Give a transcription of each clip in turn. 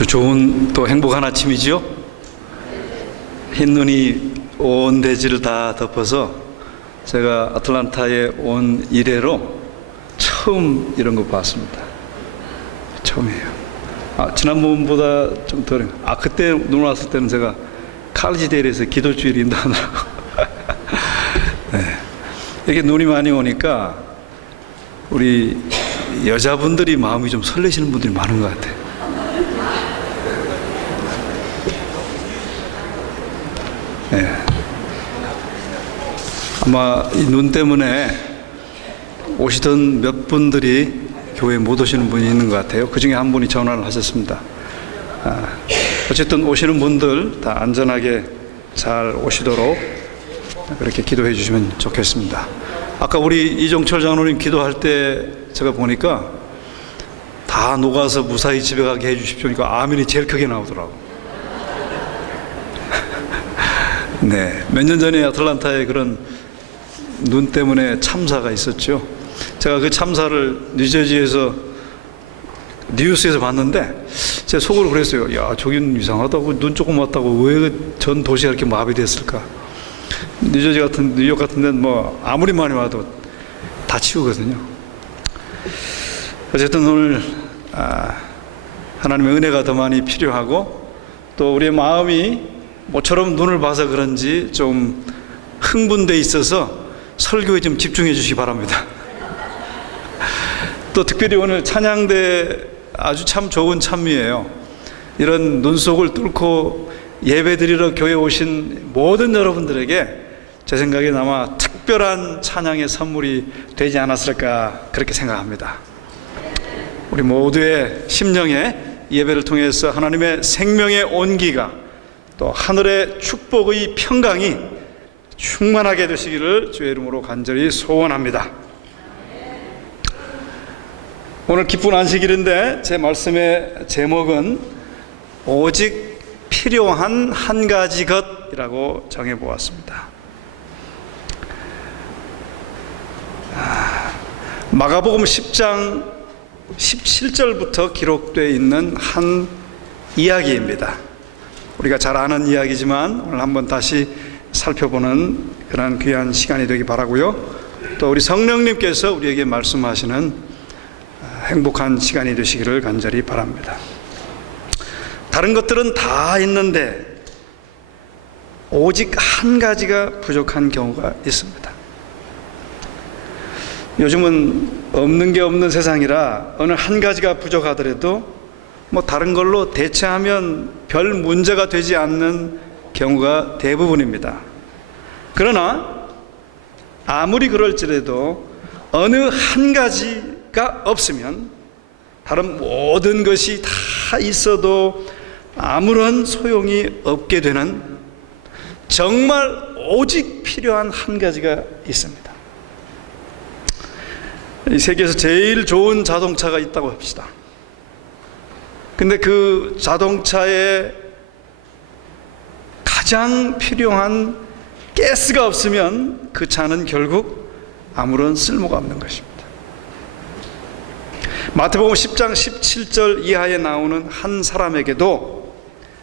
또 좋은 또 행복한 아침이죠. 흰눈이 온 대지를 다 덮어서 제가 아틀란타에 온 이래로 처음 이런 거 봤습니다. 처음이에요. 지난번보다 좀 덜. 그때 눈 왔을 때는 제가 칼리지데일에서 기도주일 인도하느라고 네. 이렇게 눈이 많이 오니까 우리 여자분들이 마음이 좀 설레시는 분들이 많은 것 같아요. 네. 아마 이 눈 때문에 오시던 몇 분들이 교회에 못 오시는 분이 있는 것 같아요. 그 중에 한 분이 전화를 하셨습니다. 어쨌든 오시는 분들 다 안전하게 잘 오시도록 그렇게 기도해 주시면 좋겠습니다. 아까 우리 이종철 장로님 기도할 때 제가 보니까 다 녹아서 무사히 집에 가게 해 주십시오. 그러니까 아멘이 제일 크게 나오더라고요. 네, 몇 년 전에 아틀란타에 그런 눈 때문에 참사가 있었죠. 제가 그 참사를 뉴저지에서 뉴스에서 봤는데 제 속으로 그랬어요. 야, 저긴 이상하다고, 눈 조금 왔다고 왜 전 도시가 이렇게 마비됐을까? 뉴저지 같은, 뉴욕 같은 데는 뭐 아무리 많이 와도 다 치우거든요. 어쨌든 오늘 하나님의 은혜가 더 많이 필요하고, 또 우리의 마음이 모처럼 눈을 봐서 그런지 좀 흥분돼 있어서 설교에 좀 집중해 주시기 바랍니다. 또 특별히 오늘 찬양대 아주 참 좋은 찬미예요. 이런 눈 속을 뚫고 예배드리러 교회에 오신 모든 여러분들에게 제 생각에 아마 특별한 찬양의 선물이 되지 않았을까 그렇게 생각합니다. 우리 모두의 심령에 예배를 통해서 하나님의 생명의 온기가, 또 하늘의 축복의 평강이 충만하게 되시기를 주의 이름으로 간절히 소원합니다. 오늘 기쁜 안식일인데 제 말씀의 제목은 오직 필요한 한 가지 것이라고 정해보았습니다. 마가복음 10장 17절부터 기록되어 있는 한 이야기입니다. 우리가 잘 아는 이야기지만 오늘 한번 다시 살펴보는 그런 귀한 시간이 되기 바라고요. 또 우리 성령님께서 우리에게 말씀하시는 행복한 시간이 되시기를 간절히 바랍니다. 다른 것들은 다 있는데 오직 한 가지가 부족한 경우가 있습니다. 요즘은 없는 게 없는 세상이라 어느 한 가지가 부족하더라도 뭐 다른 걸로 대체하면 별 문제가 되지 않는 경우가 대부분입니다. 그러나 아무리 그럴지라도 어느 한 가지가 없으면 다른 모든 것이 다 있어도 아무런 소용이 없게 되는, 정말 오직 필요한 한 가지가 있습니다. 이 세계에서 제일 좋은 자동차가 있다고 합시다. 근데 그 자동차에 가장 필요한 가스가 없으면 그 차는 결국 아무런 쓸모가 없는 것입니다. 마태복음 10장 17절 이하에 나오는 한 사람에게도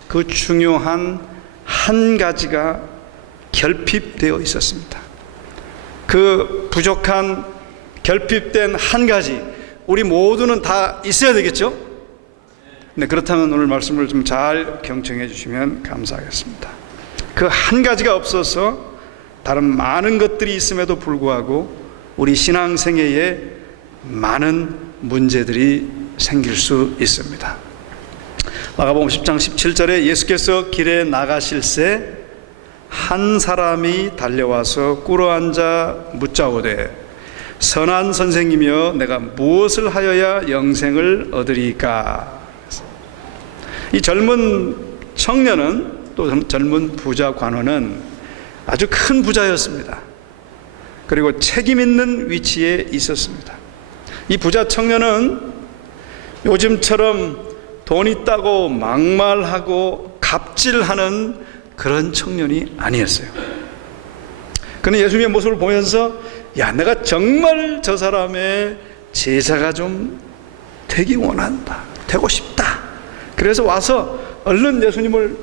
그 중요한 한 가지가 결핍되어 있었습니다. 그 부족한 결핍된 한 가지, 우리 모두는 다 있어야 되겠죠? 네, 그렇다면 오늘 말씀을 좀 잘 경청해 주시면 감사하겠습니다. 그 한 가지가 없어서 다른 많은 것들이 있음에도 불구하고 우리 신앙생애에 많은 문제들이 생길 수 있습니다. 마가복음 10장 17절에 예수께서 길에 나가실새 한 사람이 달려와서 꿇어앉아 묻자오되 선한 선생님이여 내가 무엇을 하여야 영생을 얻으리까? 이 젊은 청년은, 또 젊은 부자 관원은 아주 큰 부자였습니다. 그리고 책임 있는 위치에 있었습니다. 이 부자 청년은 요즘처럼 돈 있다고 막말하고 갑질하는 그런 청년이 아니었어요. 그는 예수님의 모습을 보면서 야, 내가 정말 저 사람의 제자가 좀 되기 원한다, 되고 싶다, 그래서 와서 얼른 예수님을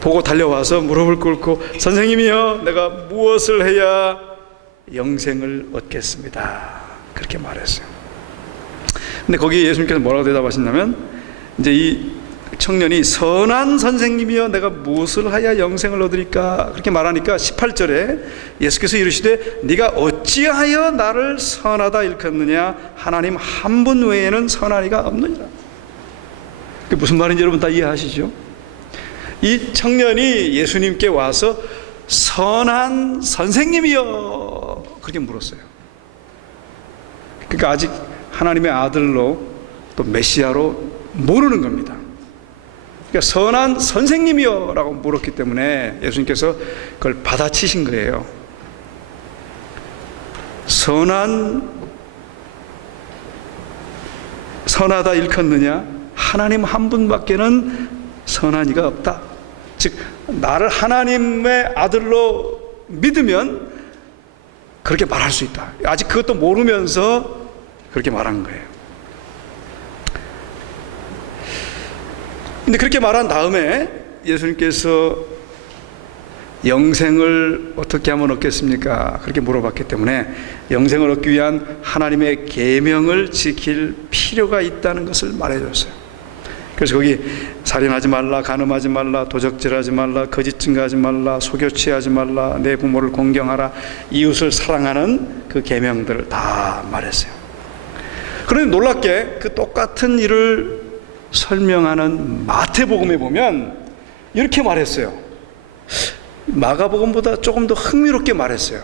보고 달려와서 무릎을 꿇고 선생님이여 내가 무엇을 해야 영생을 얻겠습니다. 그렇게 말했어요. 근데 거기 예수님께서 뭐라고 대답하셨냐면 이제 이 청년이 선한 선생님이여 내가 무엇을 하여 영생을 얻으리까 그렇게 말하니까 18절에 예수께서 이르시되 네가 어찌하여 나를 선하다 일컫느냐 하나님 한 분 외에는 선한 이가 없느니라. 그게 무슨 말인지 여러분 다 이해하시죠? 이 청년이 예수님께 와서 선한 선생님이여 그렇게 물었어요. 그러니까 아직 하나님의 아들로 또 메시아로 모르는 겁니다. 그러니까 선한 선생님이여 라고 물었기 때문에 예수님께서 그걸 받아치신 거예요. 선하다 일컫느냐 하나님 한 분밖에는 선한 이가 없다. 즉 나를 하나님의 아들로 믿으면 그렇게 말할 수 있다. 아직 그것도 모르면서 그렇게 말한 거예요. 근데 그렇게 말한 다음에 예수님께서 영생을 어떻게 하면 얻겠습니까? 그렇게 물어봤기 때문에 영생을 얻기 위한 하나님의 계명을 지킬 필요가 있다는 것을 말해줬어요. 그래서 거기 살인하지 말라, 간음하지 말라, 도적질하지 말라, 거짓 증거하지 말라, 속여 취하지 말라, 내 부모를 공경하라, 이웃을 사랑하는 그 계명들을 다 말했어요. 그런데 놀랍게 그 똑같은 일을 설명하는 마태복음에 보면 이렇게 말했어요. 마가복음보다 조금 더 흥미롭게 말했어요.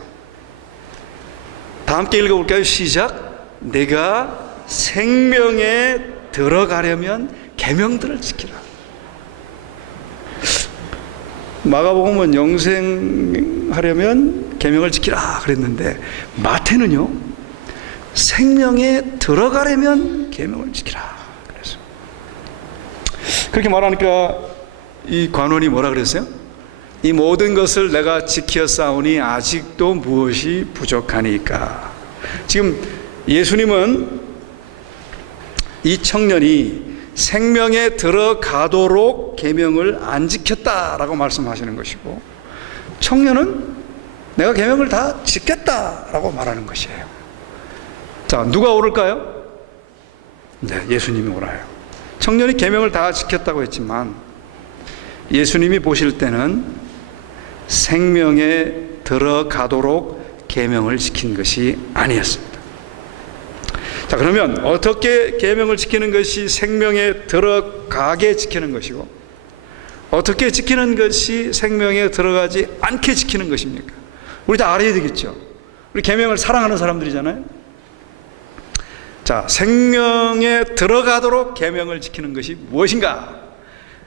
다 함께 읽어볼까요? 시작. 내가 생명에 들어가려면 계명들을 지키라. 마가복음은 영생하려면 계명을 지키라 그랬는데 마태는요 생명에 들어가려면 계명을 지키라 그랬어요. 그렇게 말하니까 이 관원이 뭐라 그랬어요? 이 모든 것을 내가 지키었사오니 아직도 무엇이 부족하니까. 지금 예수님은 이 청년이 생명에 들어가도록 계명을 안 지켰다라고 말씀하시는 것이고, 청년은 내가 계명을 다 지켰다라고 말하는 것이에요. 자, 누가 옳을까요? 네, 예수님이 옳아요. 청년이 계명을 다 지켰다고 했지만 예수님이 보실 때는 생명에 들어가도록 계명을 지킨 것이 아니었습니다. 자, 그러면 어떻게 계명을 지키는 것이 생명에 들어가게 지키는 것이고 어떻게 지키는 것이 생명에 들어가지 않게 지키는 것입니까? 우리 다 알아야 되겠죠. 우리 계명을 사랑하는 사람들이잖아요. 자, 생명에 들어가도록 계명을 지키는 것이 무엇인가?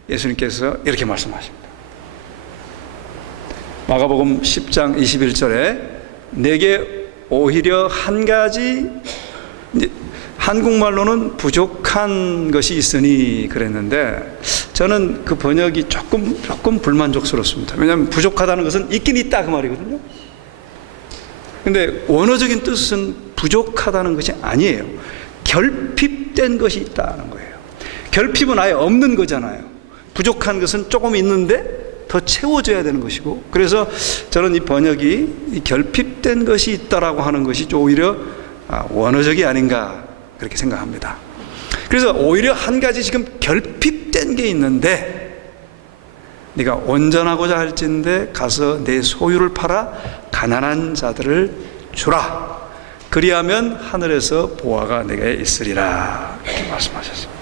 예수님께서 이렇게 말씀하십니다. 마가복음 10장 21절에 내게 오히려 한 가지, 한국말로는 부족한 것이 있으니 그랬는데 저는 그 번역이 조금 불만족스럽습니다. 왜냐하면 부족하다는 것은 있긴 있다 그 말이거든요. 근데 원어적인 뜻은 부족하다는 것이 아니에요. 결핍된 것이 있다는 거예요. 결핍은 아예 없는 거잖아요. 부족한 것은 조금 있는데 더 채워져야 되는 것이고, 그래서 저는 이 번역이 이 결핍된 것이 있다라고 하는 것이 오히려 원어적이 아닌가 그렇게 생각합니다. 그래서 오히려 한 가지 지금 결핍된 게 있는데 네가 온전하고자 할진대 가서 내 소유를 팔아 가난한 자들을 주라. 그리하면 하늘에서 보화가 내게 있으리라. 이렇게 말씀하셨습니다.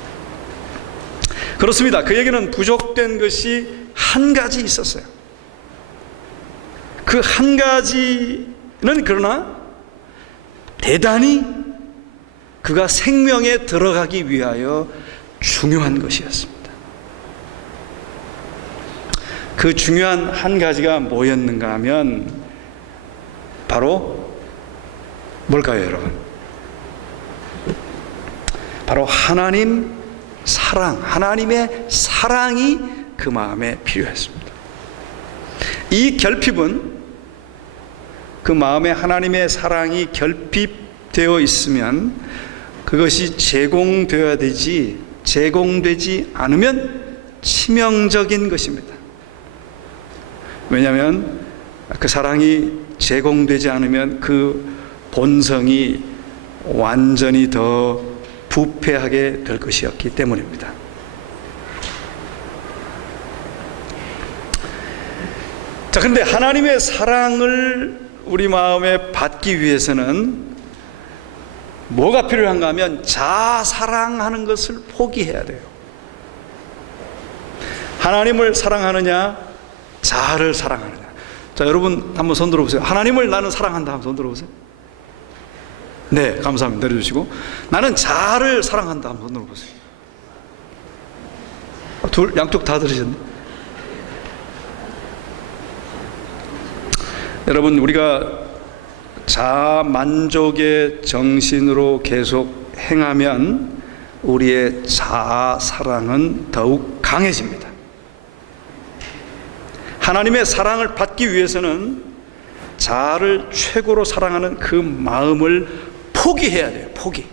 그렇습니다. 그 얘기는 부족된 것이 한 가지 있었어요. 그 한 가지는 그러나 대단히 그가 생명에 들어가기 위하여 중요한 것이었습니다. 그 중요한 한 가지가 뭐였는가 하면 바로 뭘까요, 여러분? 바로 하나님 사랑, 하나님의 사랑이 그 마음에 필요했습니다. 이 결핍은 그 마음에 하나님의 사랑이 결핍되어 있으면 그것이 제공되어야 되지, 제공되지 않으면 치명적인 것입니다. 왜냐하면 그 사랑이 제공되지 않으면 그 본성이 완전히 더 부패하게 될 것이었기 때문입니다. 자, 그런데 하나님의 사랑을 우리 마음에 받기 위해서는 뭐가 필요한가 하면 자사랑하는 것을 포기해야 돼요. 하나님을 사랑하느냐, 자아를 사랑하느냐. 자, 여러분 한번 손 들어보세요. 하나님을 나는 사랑한다 하면 손 들어보세요. 네, 감사합니다. 내려주시고. 나는 자아를 사랑한다 하면 손 들어보세요. 양쪽 다 들으셨네. 여러분, 우리가 자아 만족의 정신으로 계속 행하면 우리의 자아 사랑은 더욱 강해집니다. 하나님의 사랑을 받기 위해서는 자아를 최고로 사랑하는 그 마음을 포기해야 돼요. 포기.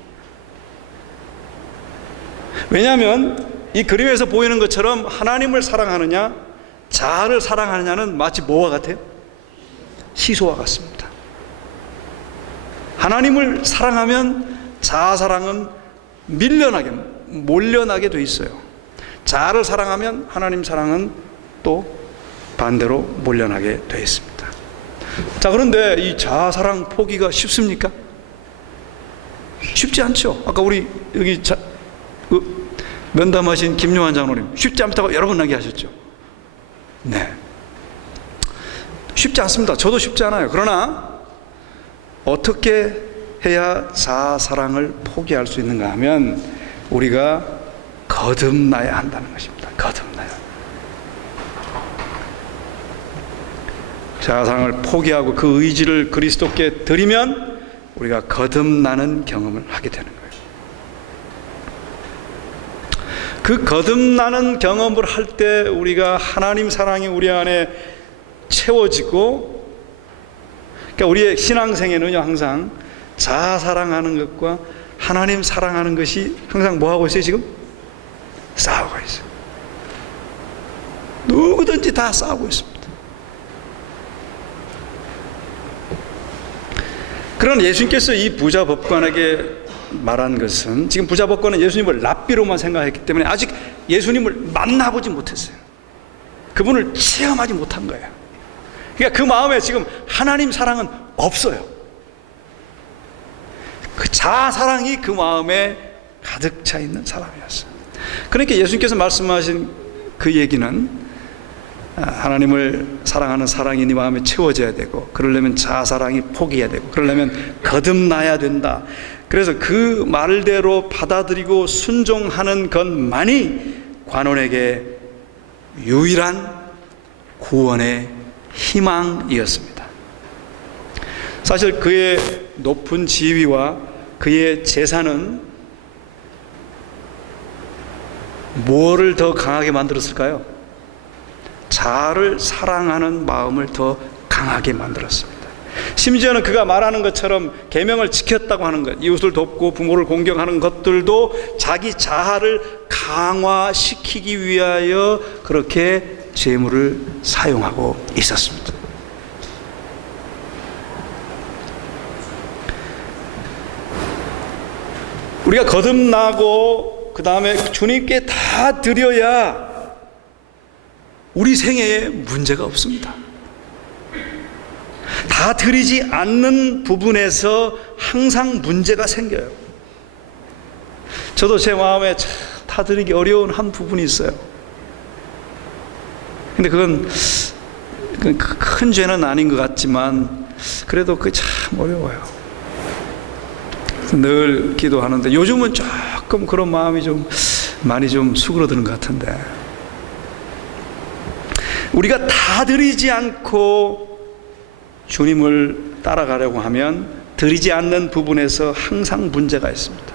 왜냐하면 이 그림에서 보이는 것처럼 하나님을 사랑하느냐, 자아를 사랑하느냐는 마치 뭐와 같아요? 시소와 같습니다. 하나님을 사랑하면 자아 사랑은 몰려나게 돼 있어요. 자아를 사랑하면 하나님 사랑은 또 반대로 몰려나게 돼 있습니다. 자, 그런데 이 자아 사랑 포기가 쉽습니까? 쉽지 않죠. 아까 우리 여기 면담하신 김용환 장로님 쉽지 않다고 여러 번 얘기하셨죠. 네, 쉽지 않습니다. 저도 쉽지 않아요. 그러나 어떻게 해야 자아 사랑을 포기할 수 있는가 하면 우리가 거듭나야 한다는 것입니다. 거듭나야. 자아 사랑을 포기하고 그 의지를 그리스도께 드리면 우리가 거듭나는 경험을 하게 되는 거예요. 그 거듭나는 경험을 할 때 우리가 하나님 사랑이 우리 안에 채워지고, 그러니까 우리의 신앙생애는요, 항상 자아 사랑하는 것과 하나님 사랑하는 것이 항상 뭐 하고 있어요? 지금 싸우고 있어요. 누구든지 다 싸우고 있습니다. 그러나 예수님께서 이 부자 법관에게 말한 것은, 지금 부자 법관은 예수님을 랍비로만 생각했기 때문에 아직 예수님을 만나보지 못했어요. 그분을 체험하지 못한 거예요. 그러니까 그 마음에 지금 하나님 사랑은 없어요. 그 자아 사랑이 그 마음에 가득 차 있는 사람이었어요. 그러니까 예수님께서 말씀하신 그 얘기는 하나님을 사랑하는 사랑이 네 마음에 채워져야 되고, 그러려면 자아 사랑이 포기해야 되고, 그러려면 거듭나야 된다. 그래서 그 말대로 받아들이고 순종하는 것만이 관원에게 유일한 구원의 희망이었습니다. 사실 그의 높은 지위와 그의 재산은 무엇을 더 강하게 만들었을까요? 자아를 사랑하는 마음을 더 강하게 만들었습니다. 심지어는 그가 말하는 것처럼 계명을 지켰다고 하는 것, 이웃을 돕고 부모를 공경하는 것들도 자기 자아를 강화시키기 위하여 그렇게 재물을 사용하고 있었습니다. 우리가 거듭나고 그 다음에 주님께 다 드려야 우리 생애에 문제가 없습니다. 다 드리지 않는 부분에서 항상 문제가 생겨요. 저도 제 마음에 다 드리기 어려운 한 부분이 있어요. 근데 그건 큰 죄는 아닌 것 같지만 그래도 그게 참 어려워요. 늘 기도하는데 요즘은 조금 그런 마음이 좀 많이 좀 수그러드는 것 같은데, 우리가 다 드리지 않고 주님을 따라가려고 하면 드리지 않는 부분에서 항상 문제가 있습니다.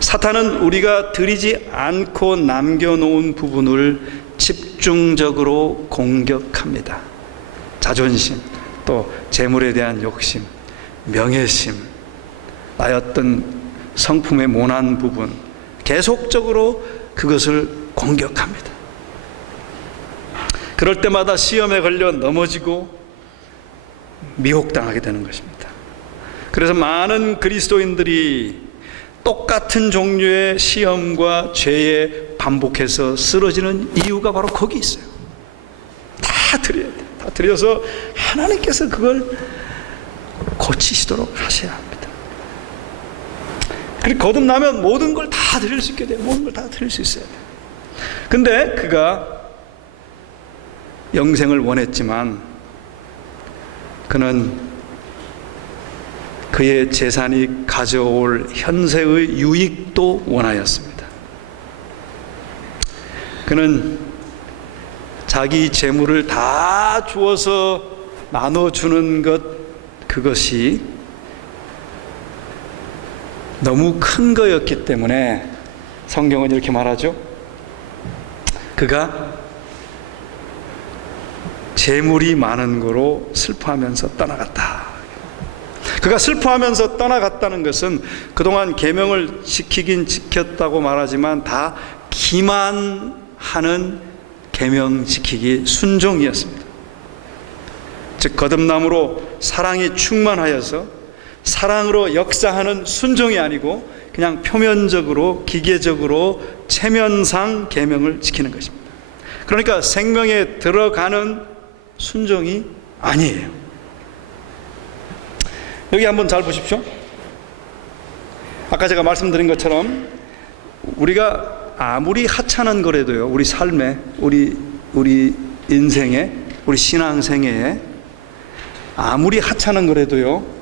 사탄은 우리가 드리지 않고 남겨놓은 부분을 집중적으로 공격합니다. 자존심, 또 재물에 대한 욕심, 명예심, 나의 어떤 성품의 모난 부분, 계속적으로 그것을 공격합니다. 그럴 때마다 시험에 걸려 넘어지고 미혹당하게 되는 것입니다. 그래서 많은 그리스도인들이 똑같은 종류의 시험과 죄에 반복해서 쓰러지는 이유가 바로 거기 있어요. 다 드려야 돼요. 다 드려서 하나님께서 그걸 고치시도록 하셔야 합니다. 그리고 거듭나면 모든 걸 다 드릴 수 있게 돼요. 모든 걸 다 드릴 수 있어야 돼요. 근데 그가 영생을 원했지만 그는 그의 재산이 가져올 현세의 유익도 원하였습니다. 그는 자기 재물을 다 주어서 나눠주는 그것이 너무 큰 거였기 때문에 성경은 이렇게 말하죠. 그가 재물이 많은 거로 슬퍼하면서 떠나갔다. 그가 슬퍼하면서 떠나갔다는 것은 그동안 계명을 지키긴 지켰다고 말하지만 다 기만하는 계명 지키기 순종이었습니다. 즉 거듭남으로 사랑이 충만하여서 사랑으로 역사하는 순종이 아니고 그냥 표면적으로 기계적으로 체면상 계명을 지키는 것입니다. 그러니까 생명에 들어가는 순종이 아니에요. 여기 한번 잘 보십시오. 아까 제가 말씀드린 것처럼 우리가 아무리 하찮은 거라도요, 우리 삶에, 우리 인생에, 우리 신앙생애에 아무리 하찮은 거라도요,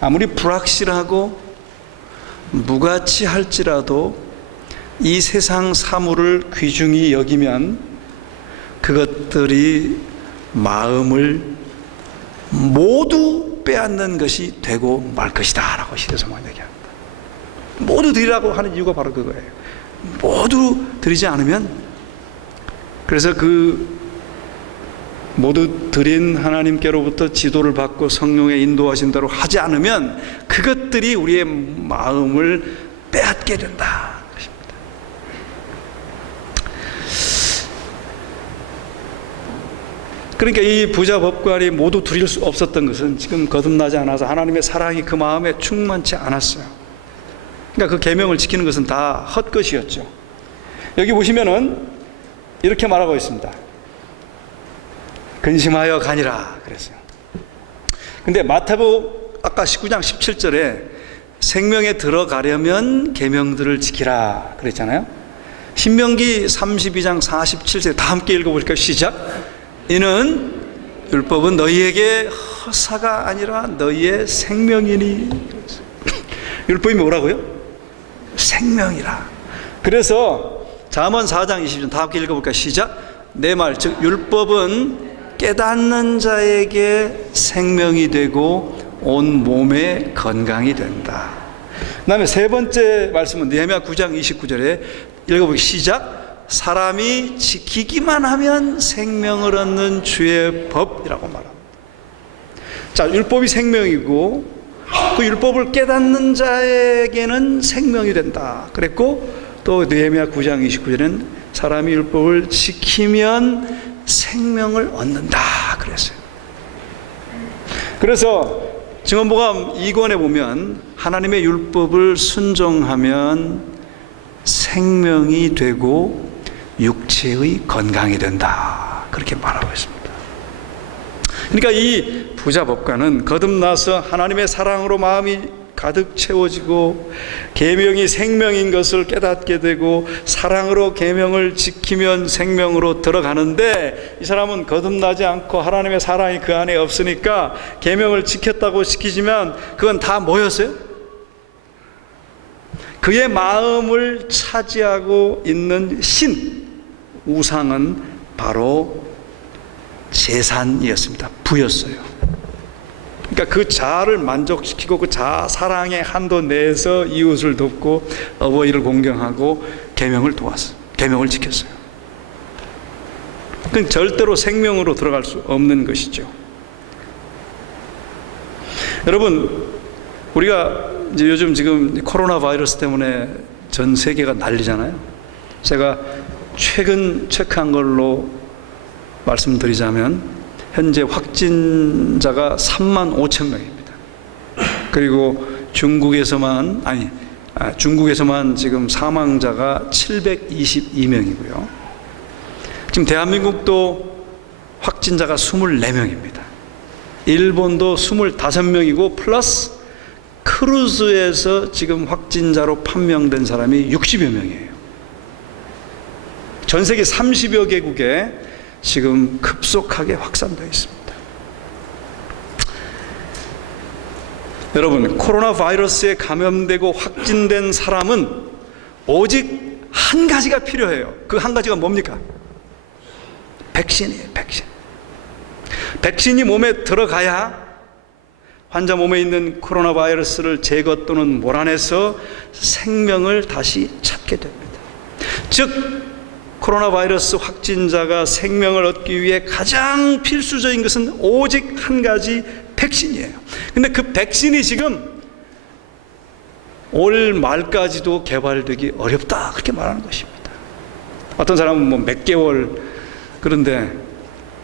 아무리 불확실하고 무가치 할지라도 이 세상 사물을 귀중히 여기면 그것들이 마음을 모두 빼앗는 것이 되고 말 것이다 라고 시대성경은 얘기합니다. 모두 드리라고 하는 이유가 바로 그거예요. 모두 드리지 않으면, 그래서 그 모두 드린 하나님께로부터 지도를 받고 성령의 인도하신 대로 하지 않으면 그것들이 우리의 마음을 빼앗게 된다. 그러니까 이 부자 법관이 모두 드릴 수 없었던 것은 지금 거듭나지 않아서 하나님의 사랑이 그 마음에 충만치 않았어요. 그러니까 그 계명을 지키는 것은 다 헛것이었죠. 여기 보시면은 이렇게 말하고 있습니다. 근심하여 가니라 그랬어요. 근데 마태복음 아까 19장 17절에 생명에 들어가려면 계명들을 지키라 그랬잖아요. 신명기 32장 47절 다 함께 읽어볼까요? 시작. 이는 율법은 너희에게 허사가 아니라 너희의 생명이니. 율법이 뭐라고요? 생명이라. 그래서 잠언 4장 20절 다 함께 읽어볼까요? 시작. 내 말 즉 율법은 깨닫는 자에게 생명이 되고 온 몸의 건강이 된다. 그 다음에 세 번째 말씀은 느헤미야 9장 29절에 읽어보기 시작. 사람이 지키기만 하면 생명을 얻는 주의 법이라고 말합니다. 자, 율법이 생명이고 그 율법을 깨닫는 자에게는 생명이 된다 그랬고, 또 느헤미야 9장 29절에는 사람이 율법을 지키면 생명을 얻는다 그랬어요. 그래서 증언복음 2권에 보면 하나님의 율법을 순종하면 생명이 되고 육체의 건강이 된다 그렇게 말하고 있습니다. 그러니까 이 부자 법관은 거듭나서 하나님의 사랑으로 마음이 가득 채워지고 계명이 생명인 것을 깨닫게 되고 사랑으로 계명을 지키면 생명으로 들어가는데, 이 사람은 거듭나지 않고 하나님의 사랑이 그 안에 없으니까 계명을 지켰다고 지키지만 그건 다 뭐였어요? 그의 마음을 차지하고 있는 신, 우상은 바로 재산이었습니다. 부였어요. 그러니까 그 자아를 만족시키고 그 자아 사랑의 한도 내에서 이웃을 돕고 어버이를 공경하고 계명을 도왔어요. 계명을 지켰어요. 그건 절대로 생명으로 들어갈 수 없는 것이죠. 여러분, 우리가 이제 요즘 지금 코로나 바이러스 때문에 전 세계가 난리잖아요. 제가 최근 체크한 걸로 말씀드리자면 현재 확진자가 3만 5천 명입니다. 그리고 중국에서만 지금 사망자가 722명이고요. 지금 대한민국도 확진자가 24명입니다. 일본도 25명이고 플러스 크루즈에서 지금 확진자로 판명된 사람이 60여 명이에요. 전 세계 30여 개국에 지금 급속하게 확산되어 있습니다. 여러분, 코로나 바이러스에 감염되고 확진된 사람은 오직 한 가지가 필요해요. 그 한 가지가 뭡니까? 백신이에요. 백신. 백신이 몸에 들어가야 환자 몸에 있는 코로나 바이러스를 제거 또는 몰아내서 생명을 다시 찾게 됩니다. 즉 코로나 바이러스 확진자가 생명을 얻기 위해 가장 필수적인 것은 오직 한 가지, 백신이에요. 근데 그 백신이 지금 올 말까지도 개발되기 어렵다, 그렇게 말하는 것입니다. 어떤 사람은 뭐 몇 개월, 그런데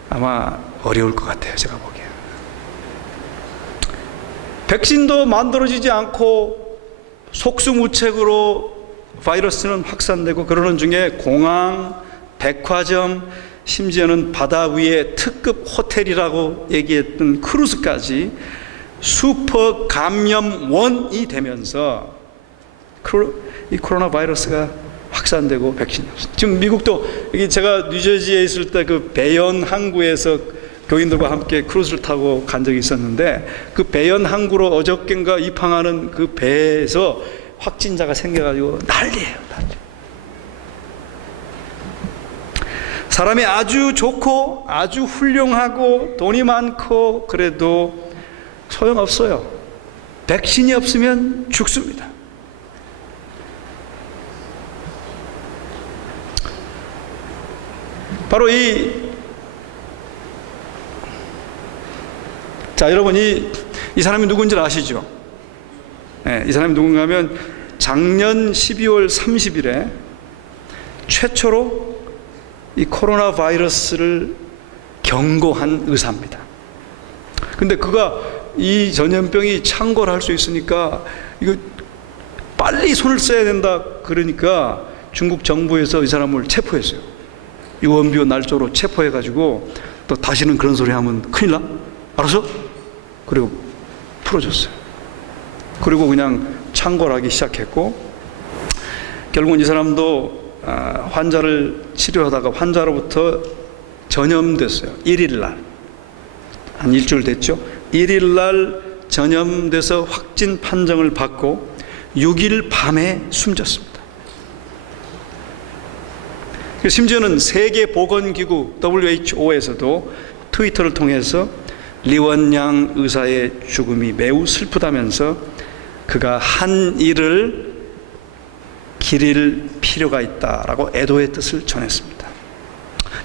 아마 어려울 것 같아요, 제가 보기에. 백신도 만들어지지 않고 속수무책으로 바이러스는 확산되고, 그러는 중에 공항, 백화점, 심지어는 바다 위에 특급 호텔이라고 얘기했던 크루즈까지 슈퍼 감염원이 되면서 이 코로나 바이러스가 확산되고 백신이 없습니다. 지금 미국도, 제가 뉴저지에 있을 때 그 배연 항구에서 교인들과 함께 크루즈를 타고 간 적이 있었는데, 그 배연 항구로 어저께인가 입항하는 그 배에서 확진자가 생겨가지고 난리예요, 난리. 사람이 아주 좋고 아주 훌륭하고 돈이 많고 그래도 소용없어요. 백신이 없으면 죽습니다. 바로 여러분, 이 사람이 누군지 아시죠? 네, 이 사람이 누군가 하면 작년 12월 30일에 최초로 이 코로나 바이러스를 경고한 의사입니다. 근데 그가 이 전염병이 창궐 할 수 있으니까 이거 빨리 손을 써야 된다, 그러니까 중국 정부에서 이 사람을 체포했어요. 유언비어 날조로 체포해가지고, 또 다시는 그런 소리 하면 큰일 나? 알았어? 그리고 풀어줬어요. 그리고 그냥 창궐하기 시작했고, 결국은 이 사람도 환자를 치료하다가 환자로부터 전염됐어요. 1일날, 한 일주일 됐죠. 1일날 전염돼서 확진 판정을 받고 6일 밤에 숨졌습니다. 심지어는 세계보건기구 WHO에서도 트위터를 통해서 리원양 의사의 죽음이 매우 슬프다면서 그가 한 일을 기릴 필요가 있다라고 애도의 뜻을 전했습니다.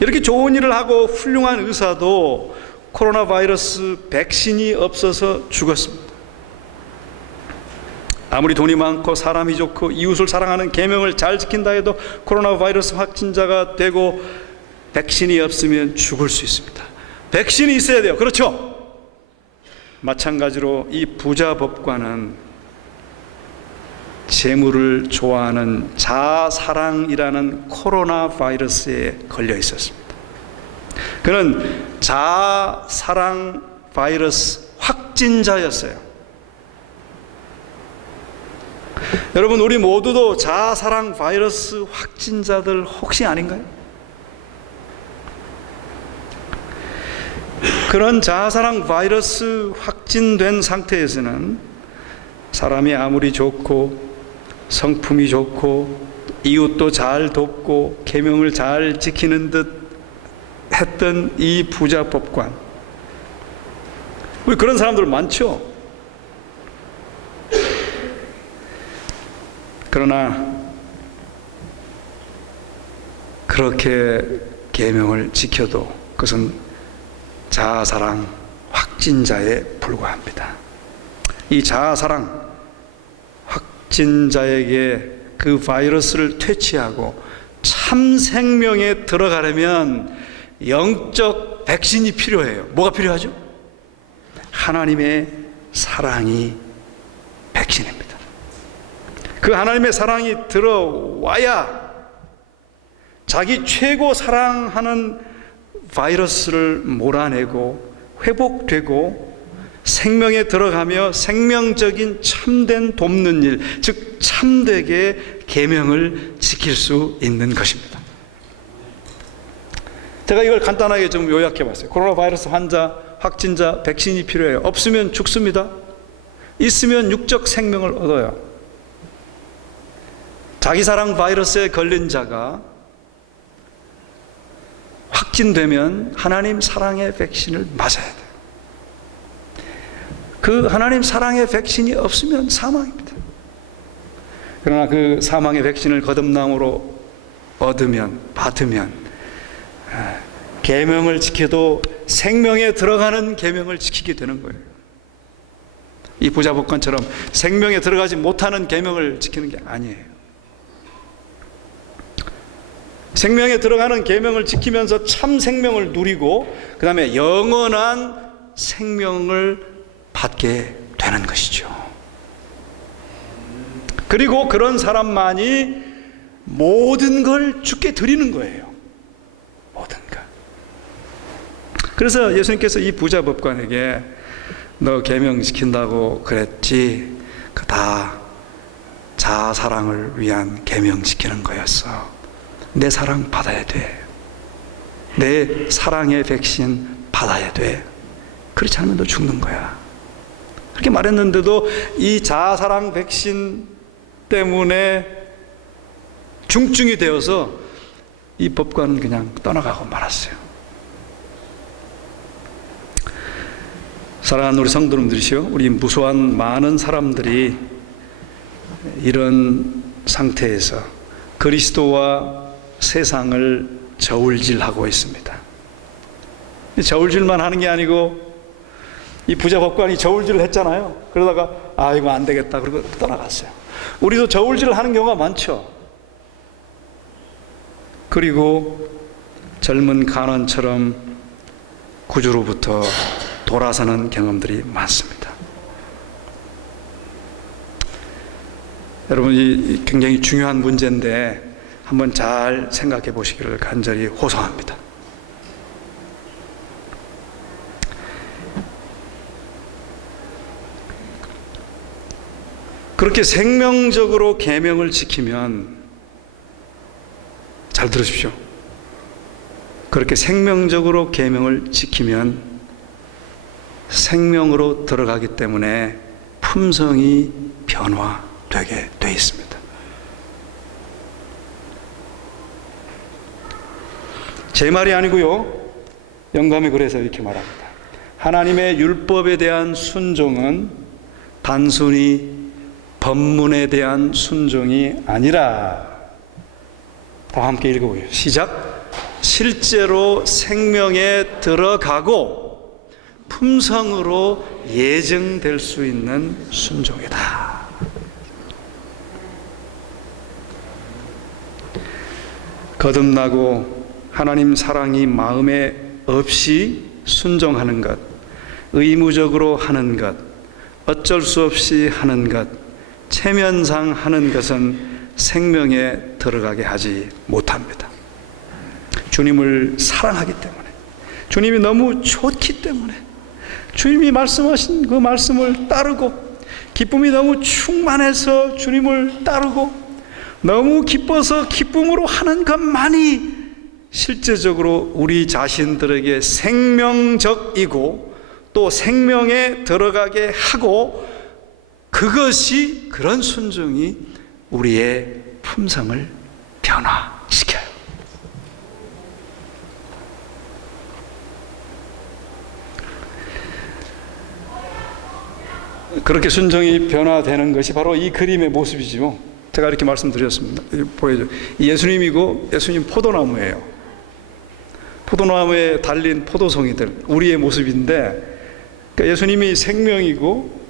이렇게 좋은 일을 하고 훌륭한 의사도 코로나 바이러스 백신이 없어서 죽었습니다. 아무리 돈이 많고 사람이 좋고 이웃을 사랑하는 계명을 잘 지킨다 해도 코로나 바이러스 확진자가 되고 백신이 없으면 죽을 수 있습니다. 백신이 있어야 돼요. 그렇죠? 마찬가지로 이 부자 법관은 재물을 좋아하는 자아사랑이라는 코로나 바이러스에 걸려 있었습니다. 그는 자아사랑 바이러스 확진자였어요. 여러분, 우리 모두도 자아사랑 바이러스 확진자들 혹시 아닌가요? 그런 자아사랑 바이러스 확진된 상태에서는 사람이 아무리 좋고 성품이 좋고 이웃도 잘 돕고 계명을 잘 지키는 듯 했던 이 부자 법관, 우리 그런 사람들 많죠? 그러나 그렇게 계명을 지켜도 그것은 자아사랑 확진자에 불과합니다. 이 자아사랑, 확진자에게 그 바이러스를 퇴치하고 참 생명에 들어가려면 영적 백신이 필요해요. 뭐가 필요하죠? 하나님의 사랑이 백신입니다. 그 하나님의 사랑이 들어와야 자기 최고 사랑하는 바이러스를 몰아내고 회복되고 생명에 들어가며 생명적인 참된 돕는 일, 즉 참되게 계명을 지킬 수 있는 것입니다. 제가 이걸 간단하게 좀 요약해 봤어요. 코로나 바이러스 환자, 확진자, 백신이 필요해요. 없으면 죽습니다. 있으면 육적 생명을 얻어요. 자기사랑 바이러스에 걸린 자가 확진되면 하나님 사랑의 백신을 맞아야 돼요. 그 하나님 사랑의 백신이 없으면 사망입니다. 그러나 그 사망의 백신을 거듭남으로 받으면 계명을 지켜도 생명에 들어가는 계명을 지키게 되는 거예요. 이 부자복관처럼 생명에 들어가지 못하는 계명을 지키는 게 아니에요. 생명에 들어가는 계명을 지키면서 참 생명을 누리고 그 다음에 영원한 생명을 받게 되는 것이죠. 그리고 그런 사람만이 모든 걸 주께 드리는 거예요. 모든 걸. 그래서 예수님께서 이 부자 법관에게 너 계명 지킨다고 그랬지? 그 다 자아사랑을 위한 계명 지키는 거였어. 내 사랑 받아야 돼. 내 사랑의 백신 받아야 돼. 그렇지 않으면 너 죽는 거야. 그렇게 말했는데도 이 자아사랑 백신 때문에 중증이 되어서 이 법관은 그냥 떠나가고 말았어요. 사랑하는 우리 성도님들이시여, 우리 무수한 많은 사람들이 이런 상태에서 그리스도와 세상을 저울질하고 있습니다. 저울질만 하는 게 아니고 이 부자 법관이 저울질을 했잖아요. 그러다가 이거 안 되겠다 그러고 떠나갔어요. 우리도 저울질을 하는 경우가 많죠. 그리고 젊은 간원처럼 구주로부터 돌아서는 경험들이 많습니다. 여러분, 이 굉장히 중요한 문제인데 한번 잘 생각해 보시기를 간절히 호소합니다. 그렇게 생명적으로 계명을 지키면, 잘 들으십시오. 그렇게 생명적으로 계명을 지키면 생명으로 들어가기 때문에 품성이 변화되게 돼 있습니다. 제 말이 아니고요, 영감이 그래서 이렇게 말합니다. 하나님의 율법에 대한 순종은 단순히 법문에 대한 순종이 아니라, 다 함께 읽어보세요. 시작. 실제로 생명에 들어가고 품성으로 예정될 수 있는 순종이다. 거듭나고 하나님 사랑이 마음에 없이 순종하는 것, 의무적으로 하는 것, 어쩔 수 없이 하는 것, 체면상 하는 것은 생명에 들어가게 하지 못합니다. 주님을 사랑하기 때문에, 주님이 너무 좋기 때문에, 주님이 말씀하신 그 말씀을 따르고, 기쁨이 너무 충만해서 주님을 따르고, 너무 기뻐서 기쁨으로 하는 것만이 실제적으로 우리 자신들에게 생명적이고 또 생명에 들어가게 하고, 그것이, 그런 순종이 우리의 품성을 변화시켜요. 그렇게 순종이 변화되는 것이 바로 이 그림의 모습이지요. 제가 이렇게 말씀드렸습니다. 보여줘. 예수님이고, 예수님 포도나무예요. 포도나무에 달린 포도송이들, 우리의 모습인데, 그러니까 예수님이 생명이고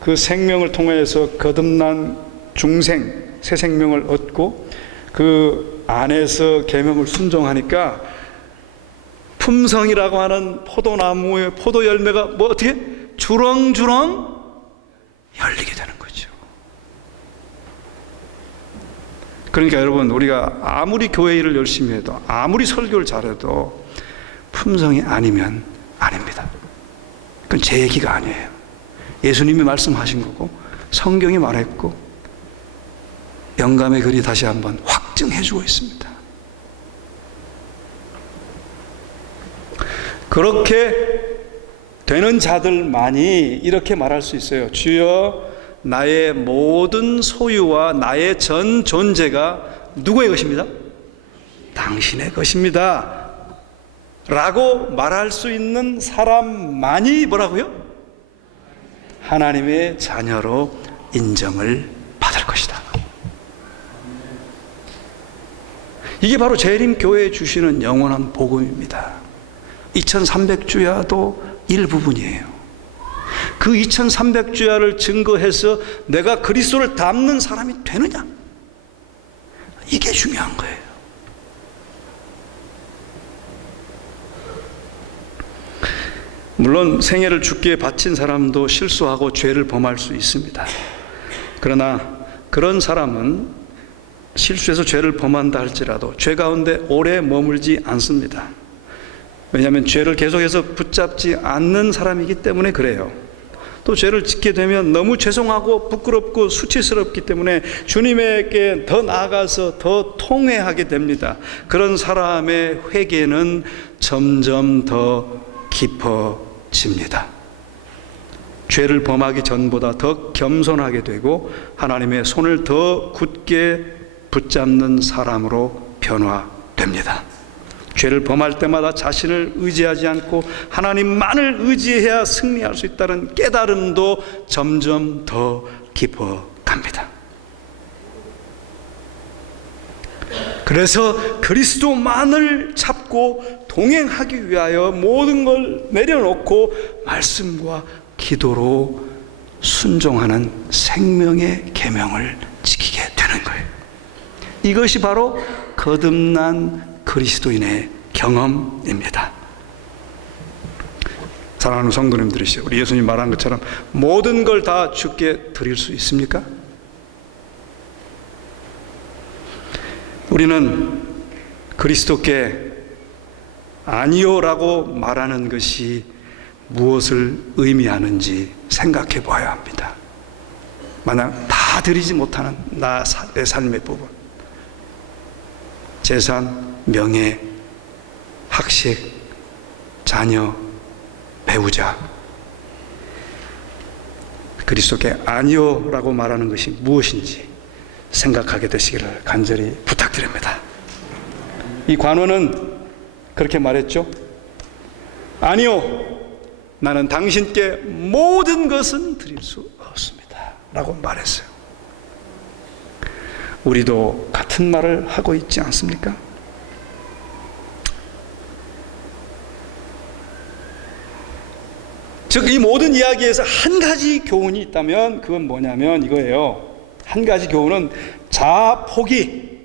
그 생명을 통해서 거듭난 중생, 새 생명을 얻고 그 안에서 계명을 순종하니까 품성이라고 하는 포도나무의 포도 열매가 뭐 어떻게 주렁주렁 열리게 되는 거죠. 그러니까 여러분, 우리가 아무리 교회 일을 열심히 해도, 아무리 설교를 잘해도 품성이 아니면 아닙니다. 그건 제 얘기가 아니에요. 예수님이 말씀하신 거고 성경이 말했고 영감의 글이 다시 한번 확증해주고 있습니다. 그렇게 되는 자들만이 이렇게 말할 수 있어요. 주여, 나의 모든 소유와 나의 전 존재가 누구의 것입니다? 당신의 것입니다 라고 말할 수 있는 사람만이 뭐라고요? 하나님의 자녀로 인정을 받을 것이다. 이게 바로 재림교회에 주시는 영원한 복음입니다. 2300주야도 일부분이에요. 그 2300주야를 증거해서 내가 그리스도를 닮는 사람이 되느냐, 이게 중요한 거예요. 물론 생애를 주께 바친 사람도 실수하고 죄를 범할 수 있습니다. 그러나 그런 사람은 실수해서 죄를 범한다 할지라도 죄 가운데 오래 머물지 않습니다. 왜냐하면 죄를 계속해서 붙잡지 않는 사람이기 때문에 그래요. 또 죄를 짓게 되면 너무 죄송하고 부끄럽고 수치스럽기 때문에 주님에게 더 나아가서 더 통회하게 됩니다. 그런 사람의 회개는 점점 더 깊어집니다. 죄를 범하기 전보다 더 겸손하게 되고 하나님의 손을 더 굳게 붙잡는 사람으로 변화됩니다. 죄를 범할 때마다 자신을 의지하지 않고 하나님만을 의지해야 승리할 수 있다는 깨달음도 점점 더 깊어갑니다. 그래서 그리스도만을 잡고 동행하기 위하여 모든 걸 내려놓고 말씀과 기도로 순종하는 생명의 계명을 지키게 되는 거예요. 이것이 바로 거듭난 그리스도인의 경험입니다. 사랑하는 성도님들이시죠. 우리 예수님 말한 것처럼 모든 걸 다 주께 드릴 수 있습니까? 우리는 그리스도께 아니요라고 말하는 것이 무엇을 의미하는지 생각해 봐야 합니다. 만약 다 드리지 못하는 내 삶의 부분, 재산, 명예, 학식, 자녀, 배우자, 그리스도께 아니요라고 말하는 것이 무엇인지 생각하게 되시기를 간절히 부탁드립니다. 이 관원은 그렇게 말했죠. 아니요, 나는 당신께 모든 것은 드릴 수 없습니다 라고 말했어요. 우리도 같은 말을 하고 있지 않습니까? 즉, 이 모든 이야기에서 한 가지 교훈이 있다면 그건 뭐냐면 이거예요. 한 가지 교훈은 자아 포기.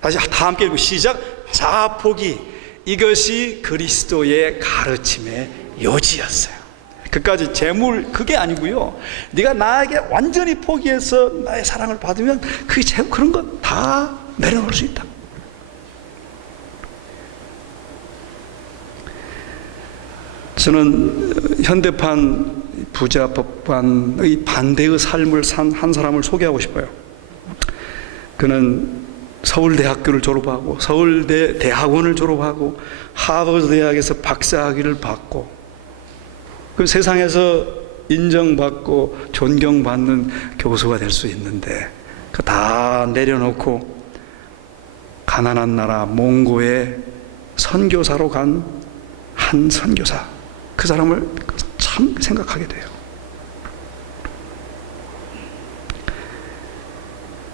다시 다 함께 읽고 시작. 자아 포기. 이것이 그리스도의 가르침의 요지였어요. 그까지 재물 그게 아니고요. 네가 나에게 완전히 포기해서 나의 사랑을 받으면 그게 재물 그런 거 다 내려놓을 수 있다. 저는 현대판 부자 법관의 반대의 삶을 산 한 사람을 소개하고 싶어요. 그는 서울대학교를 졸업하고 서울대 대학원을 졸업하고 하버드 대학에서 박사학위를 받고 그 세상에서 인정받고 존경받는 교수가 될 수 있는데 그 다 내려놓고 가난한 나라 몽고에 선교사로 간 한 선교사, 그 사람을 참 생각하게 돼요.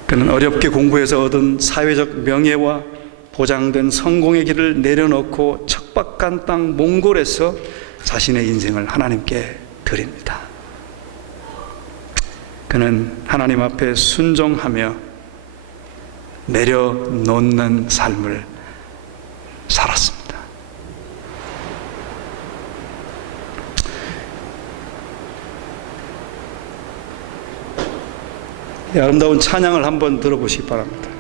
그는 어렵게 공부해서 얻은 사회적 명예와 보장된 성공의 길을 내려놓고 척박한 땅 몽골에서 자신의 인생을 하나님께 드립니다. 그는 하나님 앞에 순종하며 내려놓는 삶을 살았습니다. 이 아름다운 찬양을 한번 들어보시기 바랍니다.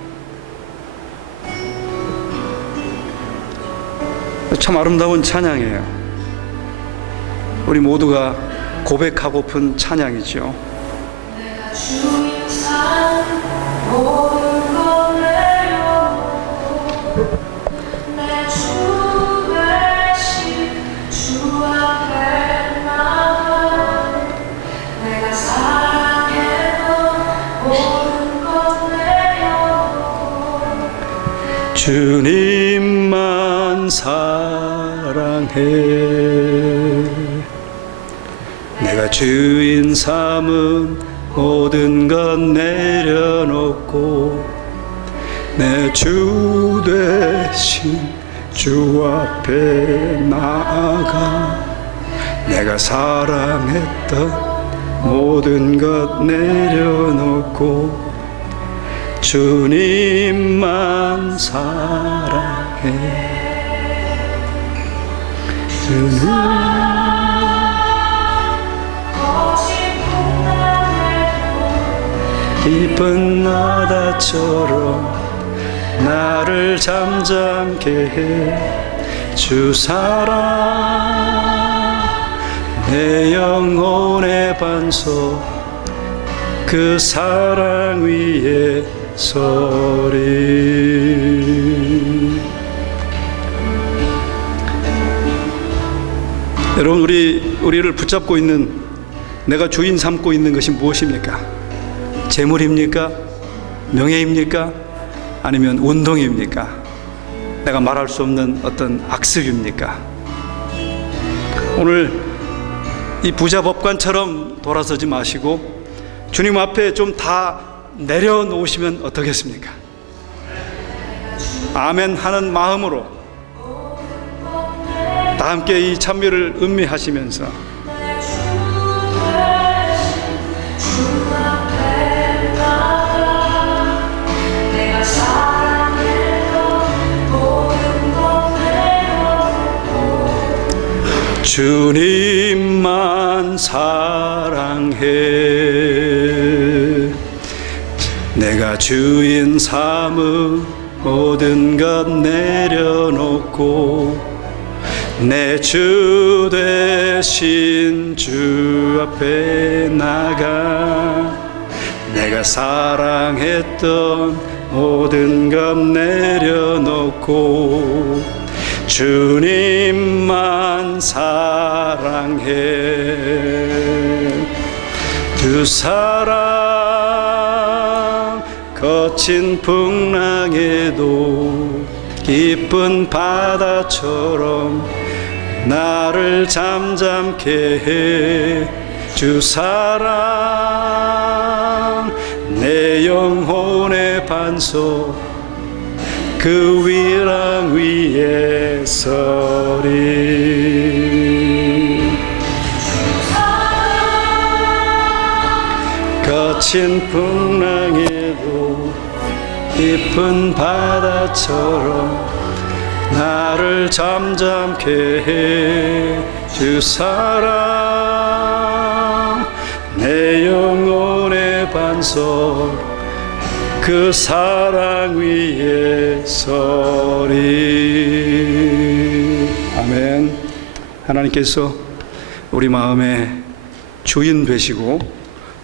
참 아름다운 찬양이에요. 우리 모두가 고백하고픈 찬양이죠. 내가 주인 산 모든 것 내려놓고 내 주 대신 주 앞에 나가 내가 사랑했던 모든 것 내려놓고 주님만 사랑해. 내가 주인 삼은 모든 것 내려놓고 내 주 대신 주 앞에 나아가 내가 사랑했던 모든 것 내려놓고 주님만 사랑해. 주님 깊은 바다처럼 나를 잠잠케 해. 주 사랑 내 영혼의 반석 그 사랑 위에 서리. 여러분, 우리를 붙잡고 있는, 내가 주인 삼고 있는 것이 무엇입니까? 재물입니까? 명예입니까? 아니면 운동입니까? 내가 말할 수 없는 어떤 악습입니까? 오늘 이 부자 법관처럼 돌아서지 마시고 주님 앞에 좀 다 내려놓으시면 어떻겠습니까? 아멘 하는 마음으로 다 함께 이 찬미를 음미하시면서 주님만 사랑해. 내가 주인 삼은 모든 것 내려놓고 내 주 대신 주 앞에 나가 내가 사랑했던 모든 것 내려놓고 주님만 사랑해. 두 사랑 거친 풍랑에도 깊은 바다처럼 나를 잠잠케 해. 주 사랑 내 영혼의 반석 그 위랑 위에 서리. 거친 풍랑에도 깊은 바다처럼 나를 잠잠케 해. 주 사랑 내 영혼의 반석 그 사랑 위에 서리. 아멘. 하나님께서 우리 마음에 주인 되시고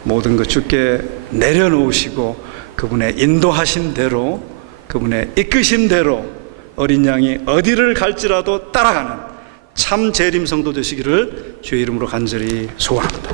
모든 것 주께 내려놓으시고 그분의 인도하신 대로, 그분의 이끄신 대로 어린 양이 어디를 갈지라도 따라가는 참 재림 성도 되시기를 주의 이름으로 간절히 소원합니다.